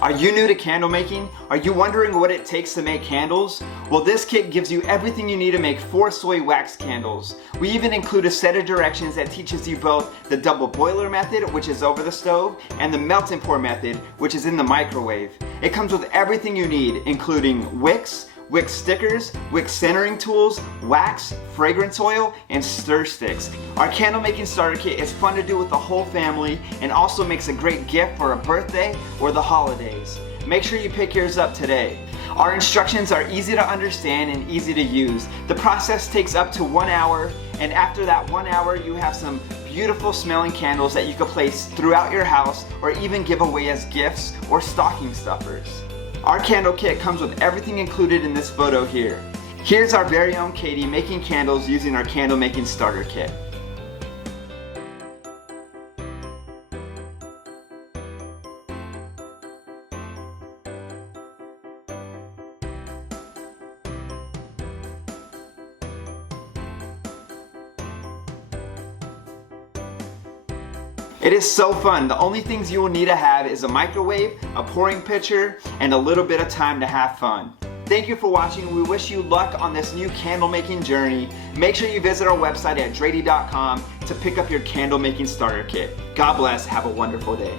Are you new to candle making? Are you wondering what it takes to make candles? Well, this kit gives you everything you need to make 4 soy wax candles. We even include a set of directions that teaches you both the double boiler method, which is over the stove, and the melt and pour method, which is in the microwave. It comes with everything you need, including wicks, wick stickers, wick centering tools, wax, fragrance oil, and stir sticks. Our candle making starter kit is fun to do with the whole family and also makes a great gift for a birthday or the holidays. Make sure you pick yours up today. Our instructions are easy to understand and easy to use. The process takes up to 1 hour, and after that 1 hour you have some beautiful smelling candles that you can place throughout your house or even give away as gifts or stocking stuffers. Our candle kit comes with everything included in this photo here. Here's our very own Katie making candles using our candle making starter kit. It is so fun. The only things you will need to have is a microwave, a pouring pitcher, and a little bit of time to have fun. Thank you for watching. We wish you luck on this new candle making journey. Make sure you visit our website at Dratie.com to pick up your candle making starter kit. God bless. Have a wonderful day.